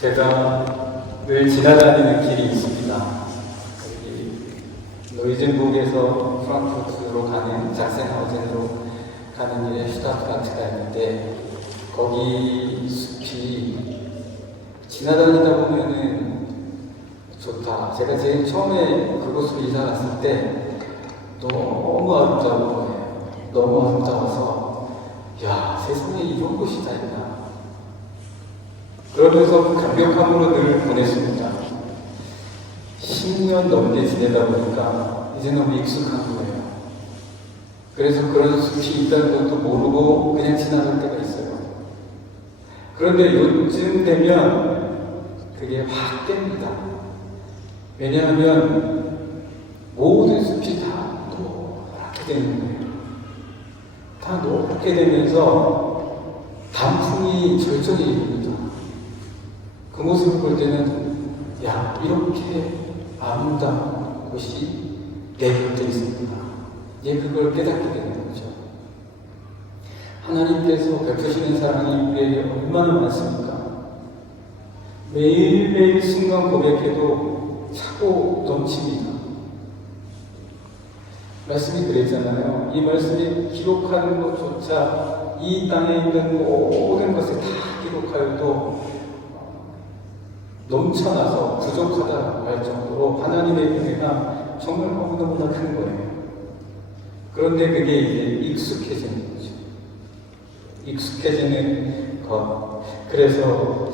제가 늘 지나다니는 길이 있습니다. 여기 노이즈burg에서 프랑크푸르트로 가는 작센하우젠으로 가는 길에 슈타트가트가 있는데 거기 숲이 지나다니다 보면은 좋다. 제가 제일 처음에 그곳으로 이사 갔을 때 너무 아름다운 거예요. 너무 아름다워서 야, 세상에 이런 곳이 다 있나. 그러면서 그 감격함으로 늘 보냈습니다. 10년 넘게 지내다 보니까 이제 너무 익숙한 거예요. 그래서 그런 숲이 있다는 것도 모르고 그냥 지나갈 때가 있어요. 그런데 요즘 되면 그게 확 깹니다. 왜냐하면 모든 숲이 다 노랗게 되는 거예요. 다 노랗게 되면서 단풍이 절정에 이릅니다. 그 모습을 볼 때는 야, 이렇게 아름다운 곳이 내 곁에 있습니다. 이제 그걸 깨닫게 되는 거죠. 하나님께서 베푸시는 사랑이 우리에게 얼마나 많습니까? 매일매일 순간 고백해도 차고 넘칩니다. 말씀이 그랬잖아요. 이 말씀이 기록하는 것조차 이 땅에 있는 모든 것을 다 기록하여도 넘쳐나서 부족하다고 할 정도로 하나님의 은혜가 정말 너무너무나 큰 거예요. 그런데 그게 이제 익숙해지는 거죠. 익숙해지는 것. 그래서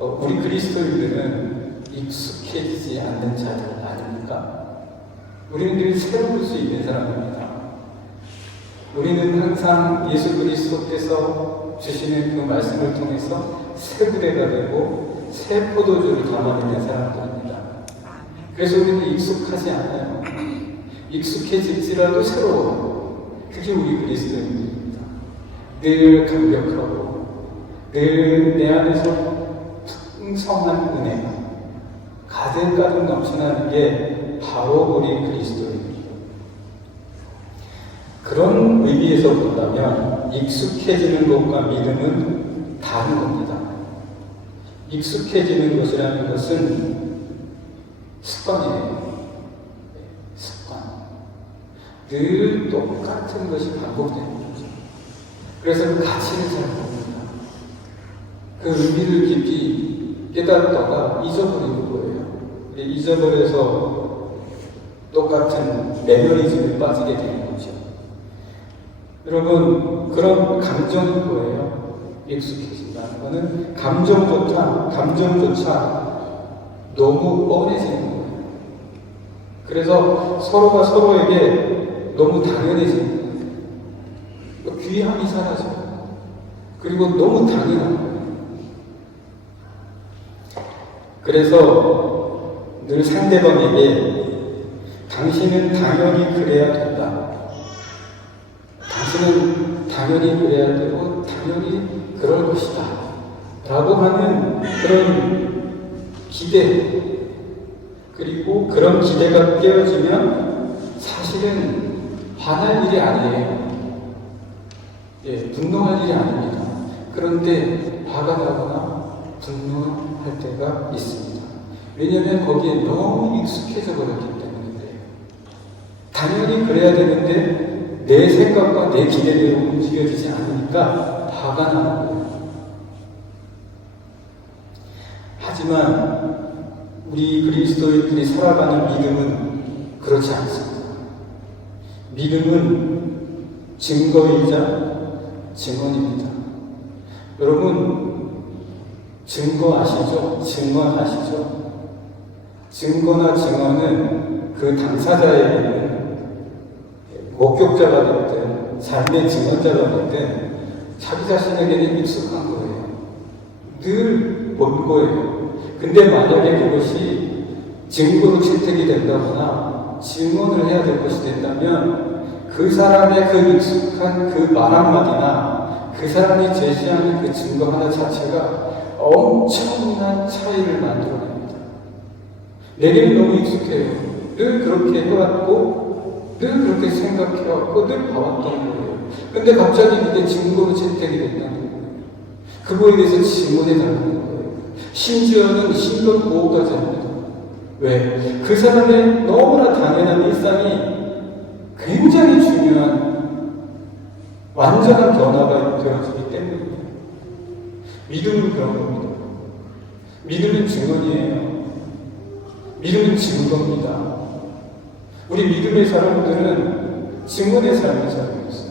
우리 그리스도인들은 익숙해지지 않는 자들 아닙니까? 우리는 늘 새로울 수 있는 사람입니다. 우리는 항상 예수 그리스도께서 주시는 그 말씀을 통해서 새 부대가 되고 새 포도주를 담아내는 사람들입니다. 그래서 우리는 익숙하지 않아요. 익숙해질지라도 새로워요. 그게 우리 그리스도인들입니다. 늘 감격하고 늘 내 안에서 풍성한 은혜가 가득가득 넘쳐나는 게 바로 우리 그리스도입니다. 그런 의미에서 본다면 익숙해지는 것과 믿음은 다른 겁니다. 익숙해지는 것이라는 것은 습관이에요. 습관. 늘 똑같은 것이 반복되는 거죠. 그래서 그 가치를 잘 모릅니다. 그 의미를 깊이 깨닫다가 잊어버리는 거예요. 잊어버려서 똑같은 매너리즘에 빠지게 되는 거죠. 여러분, 그런 감정인 거예요. 익숙해진다는 거는 감정조차 너무 뻔해지는 거예요. 그래서 서로가 서로에게 너무 당연해지는 거예요. 귀함이 사라져요. 그리고 너무 당연한 거예요. 그래서 늘 상대방에게 당신은 당연히 그래야 된다. 당신은 당연히 그래야 되고 당연히 그럴 것이다 라고 하는 그런 기대, 그리고 그런 기대가 깨어지면 사실은 화날 일이 아니에요. 분노할 일이 아닙니다. 그런데 화가 나거나 분노할 때가 있습니다. 왜냐하면 거기에 너무 익숙해져 버렸기 때문인데요. 당연히 그래야 되는데 내 생각과 내 기대대로 움직여지지 않으니까 화가 나는 거예요. 하지만 우리 그리스도인들이 살아가는 믿음은 그렇지 않습니다. 믿음은 증거이자 증언입니다. 여러분, 증거 아시죠? 증언 아시죠? 증거나 증언은 그 당사자에게는 목격자가 됐든 삶의 증언자가 됐든 자기 자신에게는 익숙한 거예요. 늘 본 거예요. 근데 만약에 그것이 증거로 채택이 된다거나 증언을 해야 될 것이 된다면 그 사람의 그 익숙한 그 말 한마디나 그 사람이 제시하는 그 증거 하나 자체가 엄청난 차이를 만들어냅니다. 내게는 너무 익숙해요. 늘 그렇게 해왔고 늘 그렇게 생각해왔고 늘 봐왔던 거예요. 근데 갑자기 그게 증거로 채택이 된다는 거예요. 그거에 대해서 질문해 달라는 거예요. 심지어는 신변보호까지 합니다. 왜? 그 사람의 너무나 당연한 일상이 굉장히 중요한 완전한 변화가 되어지기 때문입니다. 믿음은 그런 겁니다. 믿음은 증언이에요. 믿음은 증거입니다. 우리 믿음의 사람들은 증언의 삶을 살고 있어요.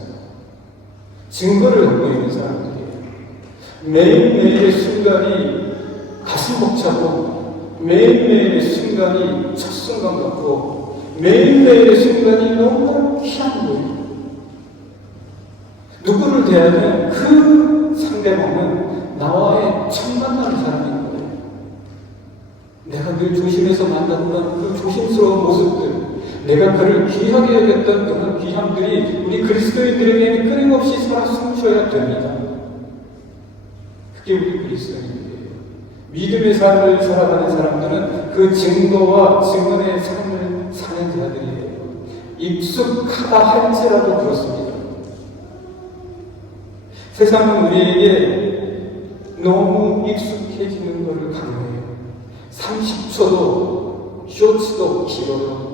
증거를 갖고 있는 사람들이에요. 매일매일의 순간이 가슴 벅차고 매일매일의 순간이 첫 순간 같고 매일매일의 순간이 너무나 귀한 거예요. 누구를 대하면 그 상대방은 나와의 첫 만나는 사람인 거예요. 내가 늘 조심해서 만났던 그 조심스러운 모습들, 내가 그를 귀하게 여겼던 그런 귀함들이 우리 그리스도인들에게는 끊임없이 살아 숨쉬어야 됩니다. 그게 우리 그리스도인들이에요. 믿음의 삶을 살아가는 사람들은 그 증거와 증언의 삶을 사는 자들이에요. 익숙하다 할지라도 그렇습니다. 세상은 우리에게 너무 익숙해지는 것을 강요해요. 30초도 쇼츠도 길어요.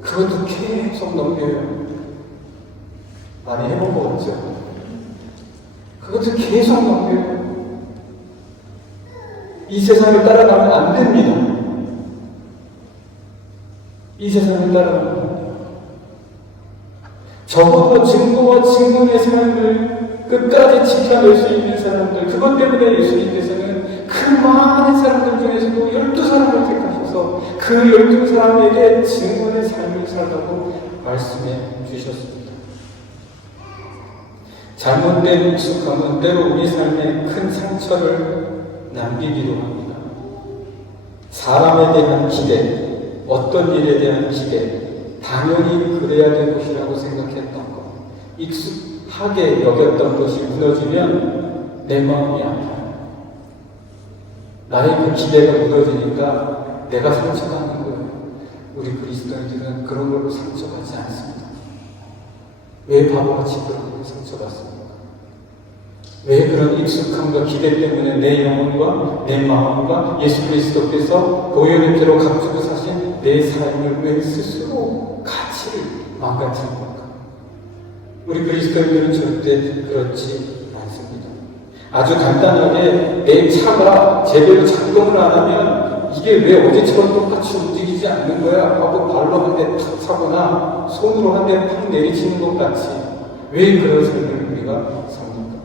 그것도 계속 넘겨요. 많이 해본 거 같죠? 그것도 계속 넘겨요. 이 세상을 따라가면 안 됩니다. 이 세상을 따라가면 안 됩니다. 적어도 증거와 증언의 삶을 끝까지 지켜낼 수 있는 사람들, 그것 때문에 예수님께서는 그 많은 사람들 중에서도 12사람을 택하셔서 그 12사람에게 증언의 삶을 살라고 말씀해 주셨습니다. 잘못된 익숙함은 때로 우리 삶에 큰 상처를 남기기도 합니다. 사람에 대한 기대, 어떤 일에 대한 기대, 당연히 그래야 될 것이라고 생각했던 것, 익숙하게 여겼던 것이 무너지면 내 마음이 아파요. 나의 그 기대가 무너지니까 내가 상처받는 거예요. 우리 그리스도인들은 그런 걸로 상처받지 않습니다. 왜 바보같이 그런 걸로 상처받습니까? 왜 그런 익숙함과 기대 때문에 내 영혼과 내 마음과 예수 그리스도께서 보혈의 피로 감추고 사신 내 삶을 왜 스스로 가치를 망가뜨린 걸까? 우리 그리스도인들은 절대 그렇지 않습니다. 아주 간단하게 내 차가 제대로 작동을 안 하면 이게 왜 어제처럼 똑같이 움직이지 않는 거야? 하고 발로 한 대 탁 차거나 손으로 한 대 팍 내리치는 것 같이 왜 그런 삶을 우리가 삽니까?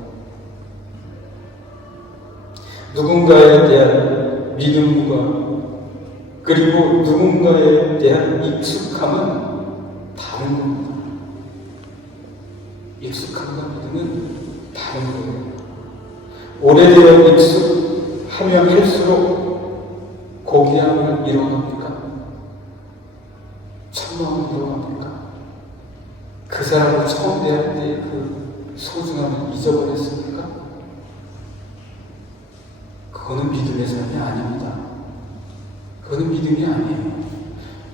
누군가에 대한 믿음과 그리고 누군가에 대한 익숙함은 다른 겁니다. 익숙함과 믿음은 다른 거예요. 오래되어 익숙하면 할수록 고귀함을 잃어갑니까? 천마음을 잃어갑니까? 그 사람을 처음 대할 때의 그 소중함을 잊어버렸습니까? 그거는 믿음의 삶이 아닙니다. 그거는 믿음이 아니에요.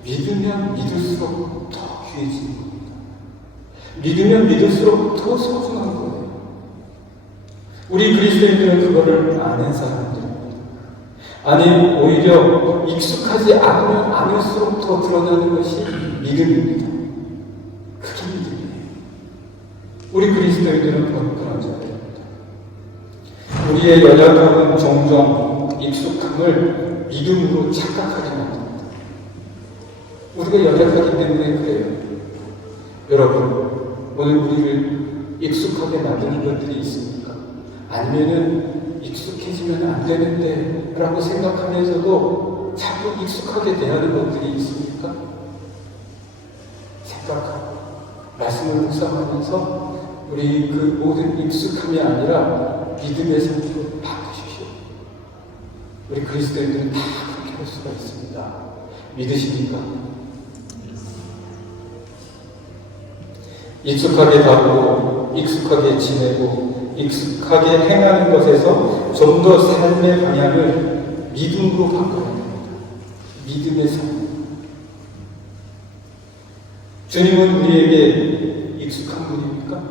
믿으면 믿을수록 더 귀해지는 겁니다. 믿으면 믿을수록 더 소중한 거예요. 우리 그리스도인들은 그거를 아는 사람들입니다. 아니, 오히려 익숙하지 않으면 않을수록 더 드러나는 것이 믿음입니다. 그게 믿음이에요. 우리 그리스도인들은 그런 자들입니다. 우리의 연약함은 종종 익숙함을 믿음으로 착각하게 만듭니다. 우리가 연약하기 때문에 그래요. 여러분, 오늘 우리를 익숙하게 만드는 것들이 있습니까? 아니면은 익숙해지면 안 되는데 라고 생각하면서도 자꾸 익숙하게 대하는 것들이 있습니까? 생각하고 말씀을 묵상하면서 우리 그 모든 익숙함이 아니라 믿음의 삶으로 바꾸십시오. 우리 그리스도인들은 다 그렇게 할 수가 있습니다. 믿으십니까? 익숙하게 다루고 익숙하게 지내고 익숙하게 행하는 것에서 좀 더 삶의 방향을 믿음으로 바꿔야 됩니다. 믿음의 삶. 주님은 우리에게 익숙한 분입니까?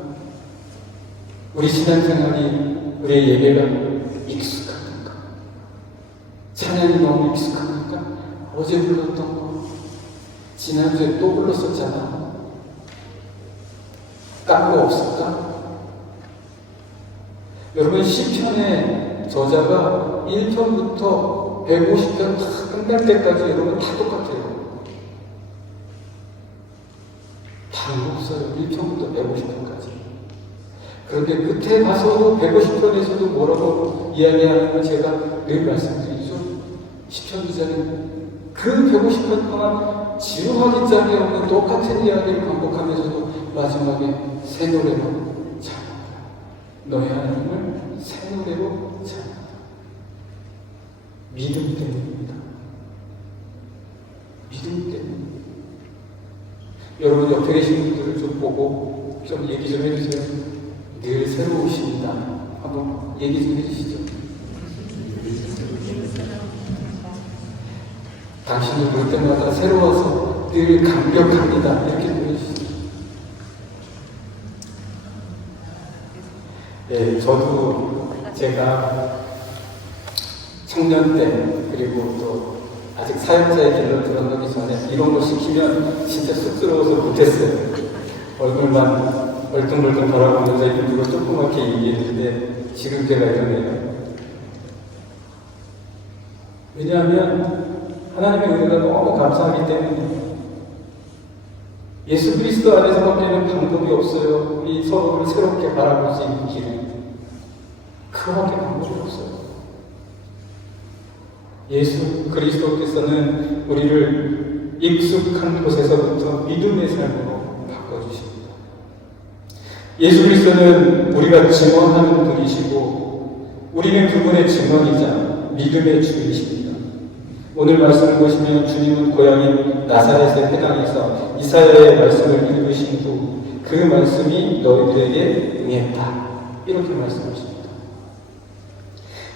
우리 신앙생활이, 우리의 예배가 익숙합니까? 찬양이 너무 익숙하니까 어제 불렀던 거 지난주에 또 불렀었잖아. 딴 거 없을까? 여러분, 시편의 저자가 1편부터 150편 다 끝날 때까지 여러분 다 똑같아요. 다른 없어요. 1편부터 150편까지. 그런데 끝에 가서도 150편에서도 뭐라고 이야기하는 걸 제가 늘 말씀드리죠. 시편 기자는 그 150편 동안 지루하기 짝이 없는 똑같은 이야기를 반복하면서도 마지막에 새 노래로 찬양한다. 너희 하나님을 새 노래로 찬양한다. 믿음 때문입니다. 믿음 때문입니다. 여러분 옆에 계신 분들을 좀 보고 좀 얘기 좀 해주세요. 늘 새로우십니다. 한번 얘기 좀 해주시죠. 당신을 볼 때마다 새로워서 늘 감격합니다. 이렇게 보여주시죠. 네, 저도 제가 청년 때 그리고 또 아직 사역자의 길로 들어가기 전에 이런 거 시키면 진짜 쑥스러워서 못했어요. 얼굴만 멀뚱멀뚱 바라보면서 일부러 조그맣게 얘기했는데 지금 제가 이러네요. 왜냐하면 하나님의 은혜가 너무 감사하기 때문에 예수 그리스도 안에서밖에는 방법이 없어요. 우리 서로를 새롭게 바라볼 수 있는 길은 그밖에 방법이 없어요. 예수 그리스도께서는 우리를 익숙한 곳에서부터 믿음의 삶으로 바꿔주십니다. 예수 그리스도는 우리가 증언하는 분이시고 우리는 그분의 증언이자 믿음의 주이십니다. 오늘 말씀을 보시면 주님은 고향인 나사렛의 회당에서 이사야의 말씀을 읽으신 후 그 말씀이 너희들에게 응했다. 이렇게 말씀하십니다.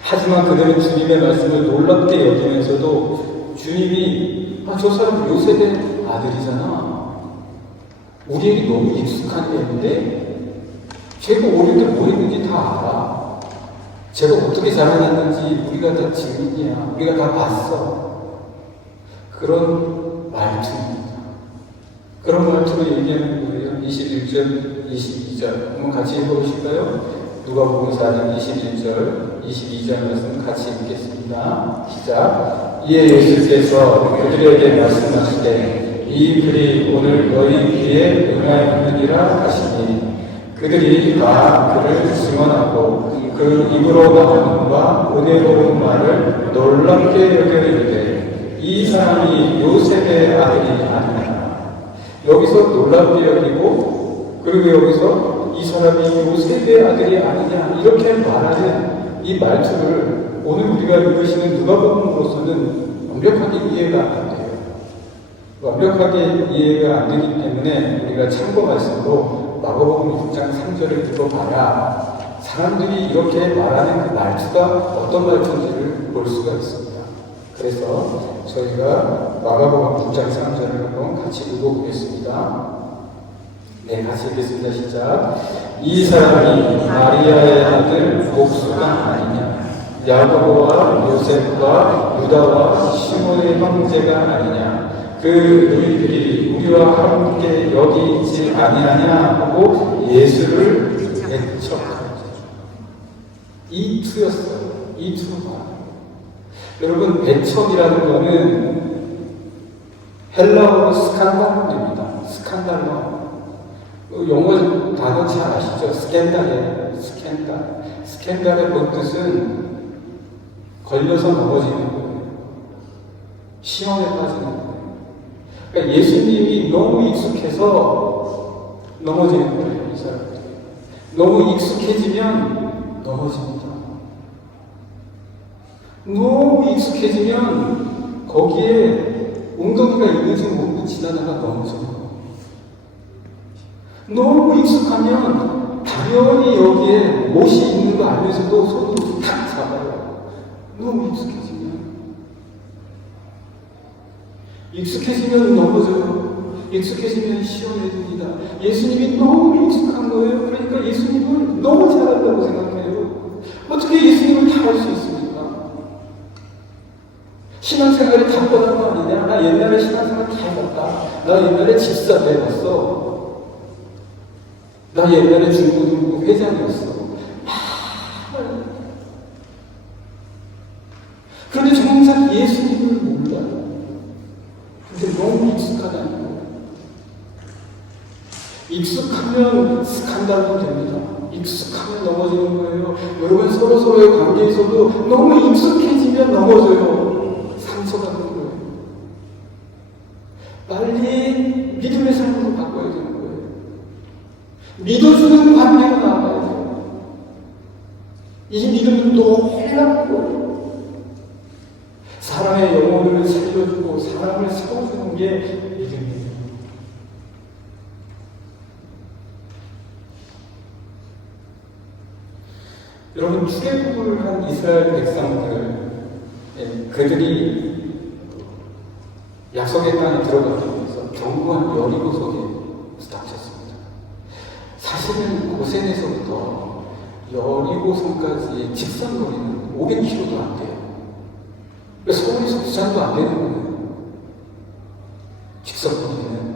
하지만 그들은 주님의 말씀을 놀랍게 여기면서도 주님이 저 사람 요셉의 아들이잖아. 우리에게 너무 익숙한 애인데 제가 어릴 때 뭐 했는지 다 알아. 제가 어떻게 자라났는지 우리가 다 증인이야. 우리가 다 봤어. 그런 말투입니다. 그런 말투로 얘기하는 거예요. 21절, 22절 한번 같이 읽어보실까요? 누가복음 4장 21절, 22절 말씀 같이 읽겠습니다. 시작. 이에 예수께서 그들에게 말씀하시되 이 글이 오늘 너희 귀에 응하였느니라 하시니 그들이 다 그를 증언하고 그 입으로 나오는 바 은혜로운 말을 놀랍게 여겨이르되 이 사람이 요셉의 아들이 아니냐. 여기서 놀랍게 여기고 그리고 여기서 이 사람이 요셉의 아들이 아니냐 이렇게 말하는 이 말투를 오늘 우리가 읽으시는 누가복음으로서는 완벽하게 이해가 안 돼요. 완벽하게 이해가 안 되기 때문에 우리가 참고 말씀으로 마가복음 6장 3절을 들어봐야 사람들이 이렇게 말하는 그 말투가 어떤 말투인지를 볼 수가 있습니다. 그래서 저희가 마가복음 6장 3절을 한번 같이 읽어보겠습니다. 네, 같이 읽겠습니다. 시작. 이 사람이 마리아의 아들 목수가 아니냐? 야고보와 요셉과 유다와 시몬의 형제가 아니냐? 그 너희들이 우리와 함께 여기 있지 아니하냐 하고 예수를 배척하였죠. 이 투였어요. 이 투가. 여러분, 배척이라는 거는 헬라어로 스칸달입니다. 스칸달러. 영어 단어 잘 아시죠? 스캔달이에요. 스캔달. 스캔달의 본 뜻은 걸려서 넘어지는 거예요. 시험에 빠지는 거예요. 그러니까 예수님이 너무 익숙해서 넘어지는 거예요. 이 사람들이. 너무 익숙해지면 넘어집니다. 너무 익숙해지면 거기에 웅덩이가 있는지 모르고 지나다가 넘어져요. 너무 익숙하면 당연히 여기에 못이 있는 거 알면서도 손으로 탁 잡아요. 너무 익숙해지면 넘어져요. 익숙해지면 시험해집니다. 예수님이 너무 익숙한 거예요. 그러니까 예수님을 너무 잘한다고 생각해요. 어떻게 예수님을 다 할 수 있습니까? 신앙생활이 답답한 거 아니냐? 나 옛날에 신앙생활 다 해봤다. 나 옛날에 집사 해봤어. 나 옛날에 중고등부 회장이었어. 그런데 정작 예수님을 몰라요. 근데 너무 익숙하다는 거예요. 익숙하면 스칸달도 됩니다. 익숙하면 넘어지는 거예요. 여러분 서로서로의 관계에서도 너무 익숙해지면 넘어져요. 상처받는 거예요. 빨리 믿음의 삶으로 바꿔야 되는 거예요. 믿어주는 관계로 나아가야 돼요. 이 믿음은 놀라운 거예요. 사람의 영혼을 살려주고 사람을 세워주는 게 믿음이에요. 여러분, 출애굽을 한 이스라엘 백성들, 그들이 약속의 땅에 들어가기 위해서 견고한 여리고 속에 닥쳤습니다. 사실은 고센에서부터 여리고 성까지 직선거리는 500km도 안 돼요. 서울에서 부산도 안 되는 거예요. 직선거리는.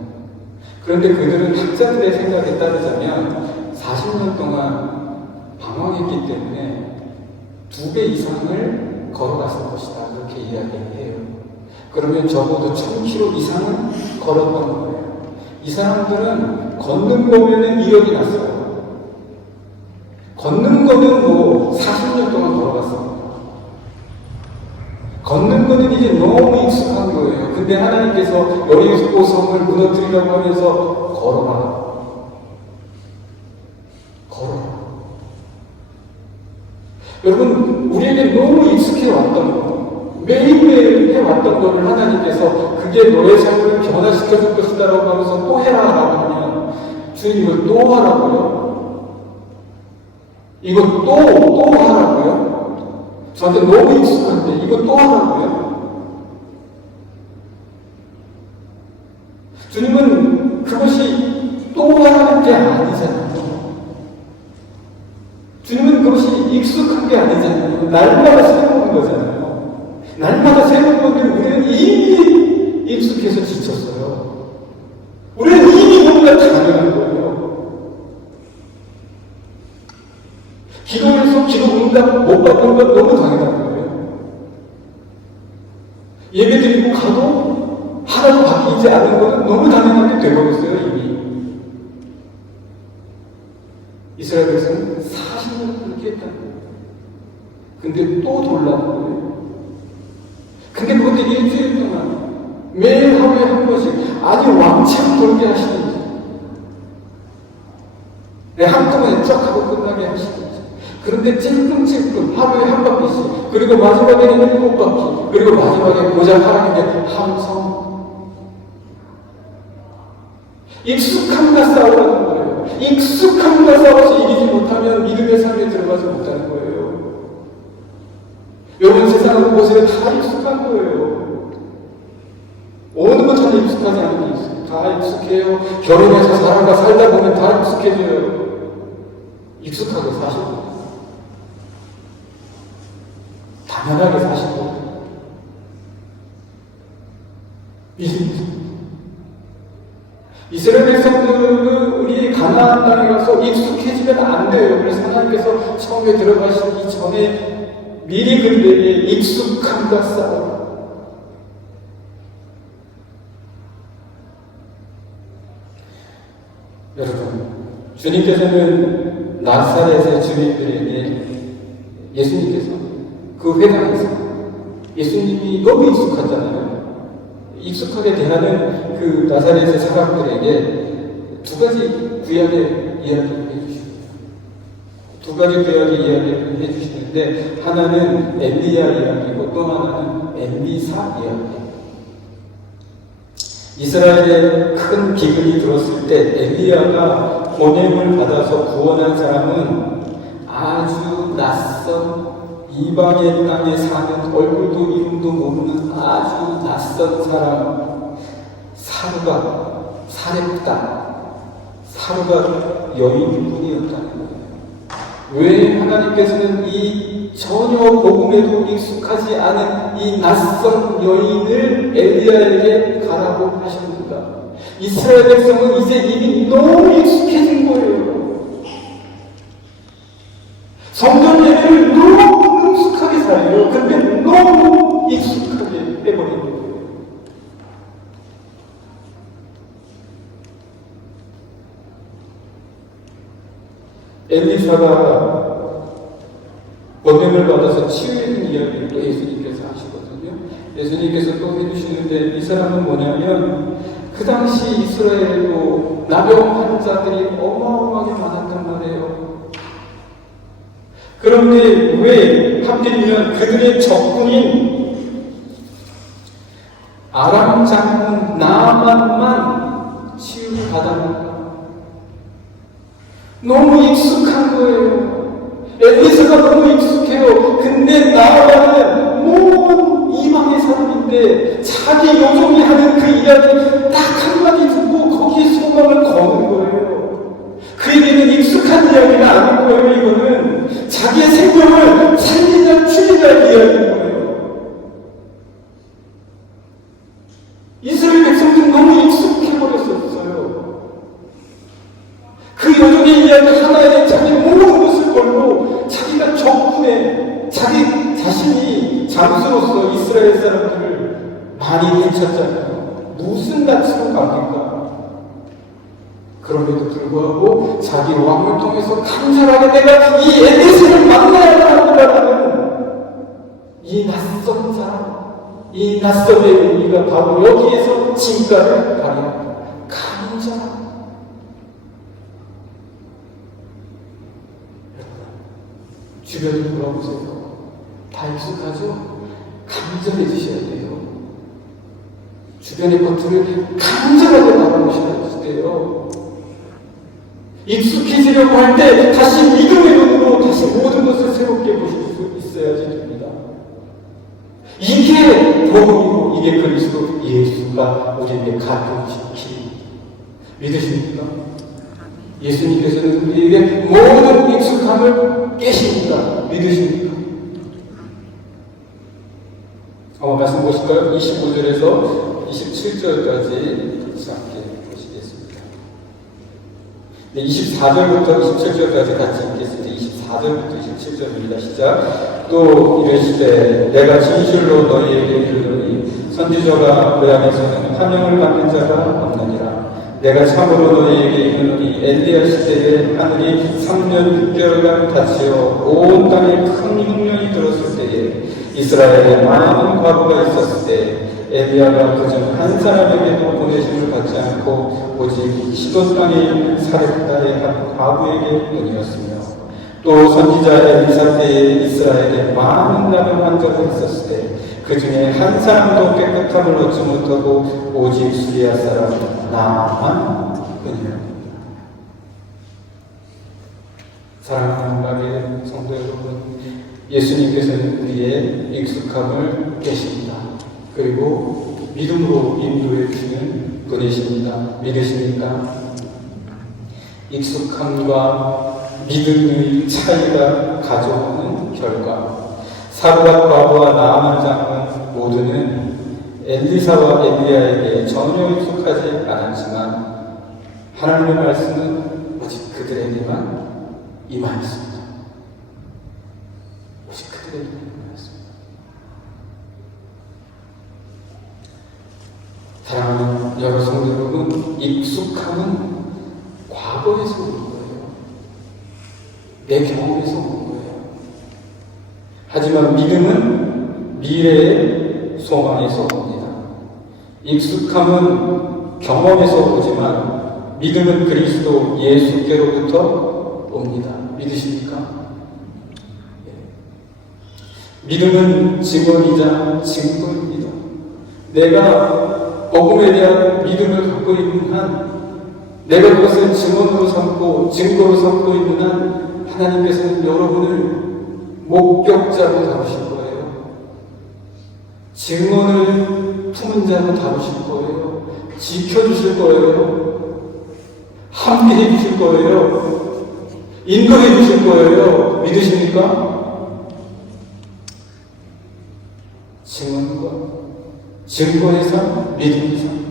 그런데 그들은 학자들의 생각에 따르자면 40년 동안 방황했기 때문에 2배 이상을 걸어갔을 것이다. 그렇게 이야기해요. 그러면 적어도 1000km 이상은 걸었던 거예요. 이 사람들은 걷는 거면은 이력이 났어요. 걷는 거는 뭐 40년 동안 걸어갔습니다. 걷는 거는 이제 너무 익숙한 거예요. 근데 하나님께서 여리고 성을 무너뜨리려고 하면서 걸어라. 여러분, 우리에게 너무 익숙해 왔던 거, 매일매일 해왔던 거를 하나님께서 그게 너의 삶을 변화시켜 줄 것이다라고 하면서 또 해라라고 하면 주님 이걸 또 하라고요? 이거 또 하라고요? 저한테 너무 익숙한데 이거 또 하라고요? 주님은 그것이 또 하라는 게 아니잖아요. 주님은 그것이 익숙한 게 아니잖아요. 날마다 새로운 거잖아요. 날마다 새로운 건데 우리는 이미 익숙해서 지쳤어요. 우리는 이미 뭔가 당연한 거예요. 기도해서 기도 응답 못 받는 건 너무 당연한 거예요. 예배 드리고 가도 하나도 바뀌지 않는 것은 너무 당연하게 되버렸어요, 이미. 이스라엘 백성은 40년 그렇게 했다는 거예요. 근데 또 돌라는 거예요. 근데 그것도 일주일 동안 매일 하루에 한 번씩 아주 왕창 돌게 하시는지, 한꺼번에 쫙 하고 끝나게 하시는지, 그런데 찔끔찔끔 하루에 한 바퀴씩, 그리고 마지막에는 7바퀴, 그리고 마지막에 고작 하라는 게 함성. 익숙함과 싸우라는 거예요. 익숙함과 싸워서 이기지 못하면 믿음의 삶에 들어가지 못하는 거예요. 여러분, 세상은 곳에 다 익숙한 거예요. 어느 것 잘 익숙하지 않은 게 있어요. 다 익숙해요. 결혼해서 사람과 살다 보면 다 익숙해져요. 익숙하게 사시고 당연하게 사시고 이스라엘 백성들은 우리 가나안 땅에 가서 익숙해지면 안 돼요. 그래서 하나님께서 처음에 들어가시기 전에 미리 그들에게 익숙함과 싸워. 여러분, 주님께서는 나사렛의 주민들에게 예수님께서 그 회당에서 예수님이 너무 익숙하잖아요. 익숙하게 대하는 그 나사렛의 사람들에게 두 가지 구약의 이야기를 해주십니다. 두 가지 구약의 이야기를 해주시는데 하나는 엘리야 이야기고 또 하나는 엘리사 이야기예요. 이스라엘에 큰 기근이 들었을 때 엘리야가 권능을 받아서 구원한 사람은 아주 낯선 이방의 땅에 사는 얼굴도 이름도 모르는 아주 낯선 사람 사르가 여인뿐이었다는 거예요. 왜 하나님께서는 이 전혀 복음에도 익숙하지 않은 이 낯선 여인을 엘리야에게 가라고 하셨는가? 이스라엘 백성은 이제 이미 너무 익숙해진 거예요. 성전 예배를 너무 능숙하게 살아요. 근데 너무 익숙하게 해버린 거예요. 엘리사가 권능을 받아서 치유해준 이야기를 또 예수님께서 하시거든요. 예수님께서 또 해주시는데 이 사람은 뭐냐면 그 당시 이스라엘에도 나병 환자들이 어마어마하게 많았단 말이에요. 그런데 왜 하필이면 그들의 적군인 아람 장군 나만만 치유를 받았는가? 너무 익숙한 거예요. 엘리사가 너무 익숙해요. 근데 나만은 먼 이방의 사람인데 자기 요종이 하는 그 이야기 딱 한마디 듣고 거기에 소망을 거는 거예요. 그에게는 익숙한 이야기가 아닌 거예요. 이거는 자기의 생명을 살리자 죽이자 이야기인 거예요. 이스라엘 백성들은 너무 익숙해버렸었어요. 그 요즘의 이야기 하나에 자기 모든 것을 걸고 자기가 적군에 자기 자신이 장수로서 이스라엘 사람들을 많이 해쳤잖아요. 무슨 가치로 갑니까? 그럼에도 불구하고 자기 왕을 통해서 간절하게 내가 이 엘리사를 만나야 한다라는 이 낯선 사람, 이 낯선의 의미가 바로 여기에서 진가를 발휘합니다. 간절. 주변을 돌아보세요. 다 익숙하죠? 간절해지셔야 돼요. 주변의 것들을 간절하게 바라보셔야 돼요. 익숙해지려고 할 때 다시 믿음의 눈으로 다시 모든 것을 새롭게 보실 수 있어야지 됩니다. 이게 복음이고 이게 그리스도 예수가 우리에게 가르치신 길. 믿으십니까? 예수님께서는 우리에게 모든 익숙함을 깨십니다. 믿으십니까? 말씀 보실까요? 25절에서 27절까지 같이 함께 보시겠습니다. 24절부터 27절까지 같이 읽겠습니다. 24절부터 27절입니다. 시작. 또 이르시되 내가 진실로 너희에게 이르노니 선지자가 그 안에서는 환영을 받는 자가 없느니라. 내가 참으로 너희에게 이르노니 엘리야 시대에 하늘이 3년 6개월간 닫히어 온 땅에 큰 흉년이 들었을 때에 이스라엘에 많은 과부가 있었을 때 엘리야가 그중 한 사람에게도 보내심을 받지 않고 오직 시돈 땅에 사렙다의 한 과부에게 뿐이었으며 또 선지자 엘리사 때에 이스라엘에 많은 나병 환자가 있었을 때 그 중에 한 사람도 깨끗함을 얻지 못하고 오직 수리아 사람 나만 뿐이라. 사랑하는 가게 성도 여러분, 예수님께서는 우리의 익숙함을 깨십니다. 그리고 믿음으로 인도해 주시는 분이십니다. 믿으십니까? 익숙함과 믿음의 차이가 가져오는 결과, 사르밧 과부와 나아만 장군 모두는 엘리사와 엘리야에게 전혀 익숙하지 않았지만 하나님의 말씀은 오직 그들에게만 임하였습니다. 오직 그들에게만 임하였습니다. 사랑하는 여러 성도 여러분, 익숙함은 과거에서 온 거예요. 내 경험에서 온 거예요. 하지만 믿음은 미래의 소망에서 옵니다. 익숙함은 경험에서 오지만 믿음은 그리스도 예수께로부터 옵니다. 믿으십니까? 믿음은 증언이자 증거입니다. 내가 복음에 대한 믿음을 갖고 있는 한, 내가 그것을 증언으로 삼고 증거로 삼고 있는 한 하나님께서는 여러분을 목격자로 다루실 거예요. 증언을 품은 자로 다루실 거예요. 지켜주실 거예요. 함께 해주실 거예요. 인도해 주실 거예요. 믿으십니까? 증거의 삶, 믿음의 삶.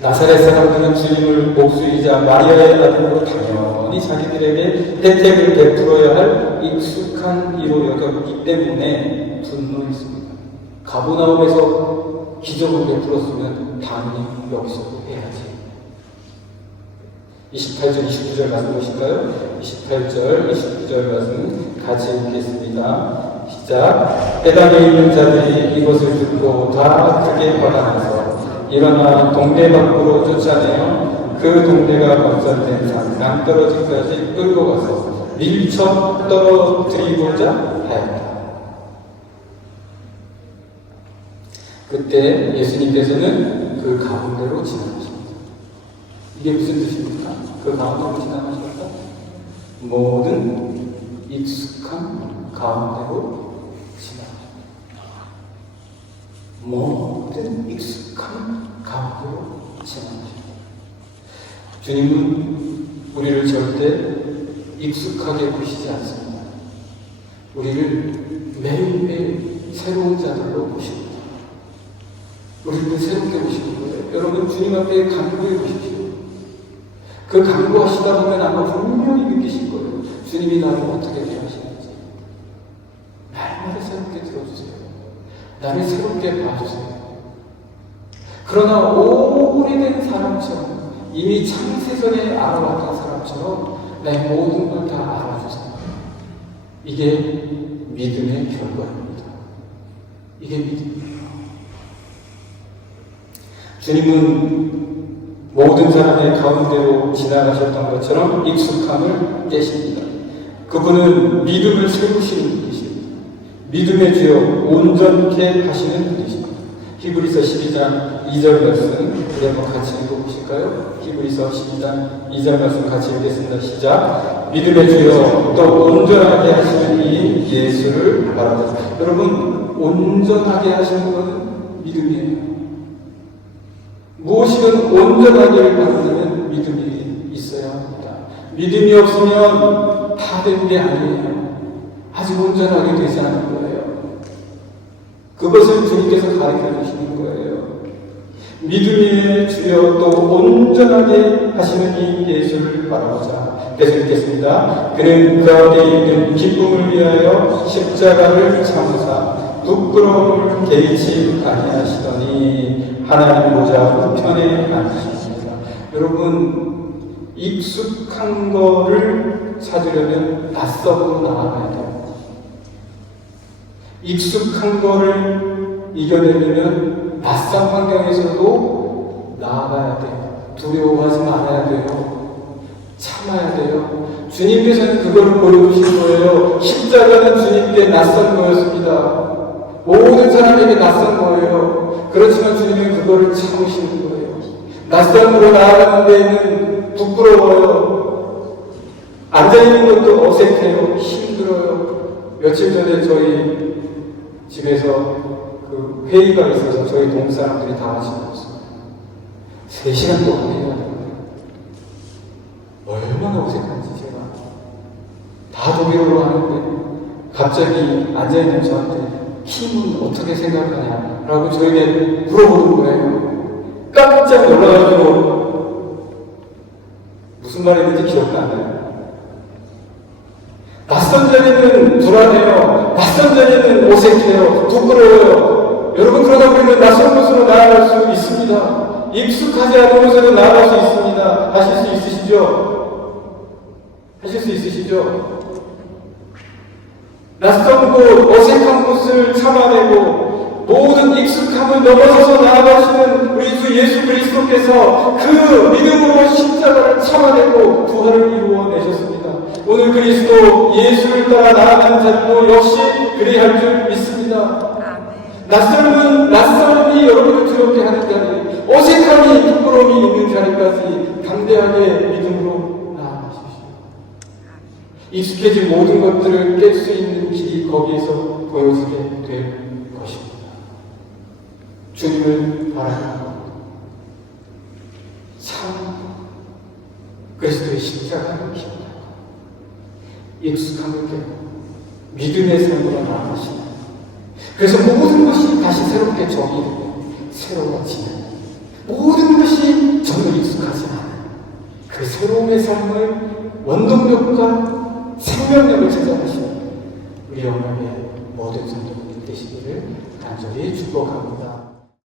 나사렛 사람들은 주님을 목수이자 마리아의 아들로 당연히 자기들에게 혜택을 베풀어야 할 익숙한 이로 여겼기 때문에 분노했습니다. 가버나움에서 기적을 베풀었으면 당연히 여기서도 해야지. 28절, 29절 말씀 보실까요? 28절, 29절 말씀 같이 읽겠습니다. 시작. 회당에 있는 자들이 이것을 듣고 다 크게 화가 나서 일어나 동네 밖으로 쫓아내어 그 동네가 건설된 산 낭떠러지까지 끌고 가서 밀쳐 떨어뜨리고자 하였다. 그때 예수님께서는 그 가운데로 지나가십니다. 이게 무슨 뜻입니까? 그 가운데로 지나가셨다? 모든 익숙한 가운데로 지나가십니다. 모든 익숙한 가운데로 지나가십니다. 주님은 우리를 절대 익숙하게 보시지 않습니다. 우리를 매일매일 새로운 자들로 보십니다. 우리를 새롭게 보시는 거예요. 여러분, 주님 앞에 간구해 보십시오. 그 간구하시다 보면 아마 분명히 느끼실 거예요. 주님이 나를 어떻게 대하시는지. 날마다 새롭게 들어주세요. 나를 새롭게 봐주세요. 그러나 오래된 사람처럼, 이미 창세전에 알아왔던 사람처럼 내 모든 걸 다 알아주세요. 이게 믿음의 결과입니다. 이게 믿음이에요. 주님은 모든 사람의 가운데로 지나가셨던 것처럼 익숙함을 깨십니다. 그분은 믿음을 세우시는 분이십니다. 믿음의 주여 온전케 하시는 분이십니다. 히브리서 12장 2절 말씀 우리 한번 같이 읽어보실까요? 히브리서 12장 2절 말씀 같이 읽겠습니다. 시작. 믿음의 주여 또 온전하게 하시는 이 예수를 바랍니다. 여러분, 온전하게 하시는 것은 믿음이에요. 무엇이든 온전하기를 바라는 믿음이 있어야 합니다. 믿음이 없으면 다 된 게 아니에요. 아직 온전하게 되지 않은 거예요. 그것을 주님께서 가르쳐 주시는 거예요. 믿음의 주여 또 온전하게 하시는 이 예수를 바라보자. 계속 읽겠습니다. 그는 그 앞에 있는 기쁨을 위하여 십자가를 참으사 부끄러움을 개의치 아니하시더니 하나님 보좌 우편에 앉으셨습니다. 여러분, 익숙한 거를 찾으려면 낯선으로 나아가야 돼요. 익숙한 거를 이겨내려면 낯선 환경에서도 나아가야 돼요. 두려워하지 말아야 돼요. 참아야 돼요. 주님께서는 그걸 보여주신 거예요. 십자가는 주님께 낯선 거였습니다. 모든 사람에게 낯선 거예요. 그렇지만 주님은 그거를 참으시는 거예요. 낯선으로 나아가는 데에는 부끄러워요. 앉아있는 것도 어색해요. 힘들어요. 며칠 전에 저희 집에서 그 회의가 있어서 저희 동네 사람들이 다 같이 모였어요. 3시간 동안 회의가 돼요. 얼마나 어색한지 제가. 다 독일어로 하는데 갑자기 앉아있는 저한테 힘은 어떻게 생각하냐? 라고 저에게 물어보는 거예요. 깜짝 놀라가지고 무슨 말했는지 기억도 안 나요. 낯선 자리는 불안해요. 낯선 자리는 어색해요. 부끄러워요. 여러분, 그러다 보면 낯선 곳으로 나아갈 수 있습니다. 익숙하지 않은 곳으로 나아갈 수 있습니다. 하실 수 있으시죠? 하실 수 있으시죠? 낯선 곳, 어색한 곳을 참아내고 모든 익숙함을 넘어서서 나아가시는 우리 주 예수 그리스도께서 그 믿음으로 십자가를 참아내고 부활을 이루어내셨습니다. 오늘 그리스도 예수를 따라 나아가는 자들도 역시 그리할 줄 믿습니다. 낯설음이 여러분을 두렵게 하는 자리, 어색함이 부끄러움이 있는 자리까지 담대하게 믿음으로 나아가십시오. 익숙해진 모든 것들을 깰 수 있는 길이 거기에서 보여지게 될 것입니다. 주님을 바라는 참 그리스도의 십자가를 익숙함을 깨고 믿음의 삶으로 나아가시는, 그래서 모든 것이 다시 새롭게 정의되고 새로워지는, 모든 것이 전혀 익숙하지 않은 그 새로움의 삶을 원동력과 생명력을 찾아가시는 우리 영혼의 모든 성도들 되시기를 간절히 축복합니다.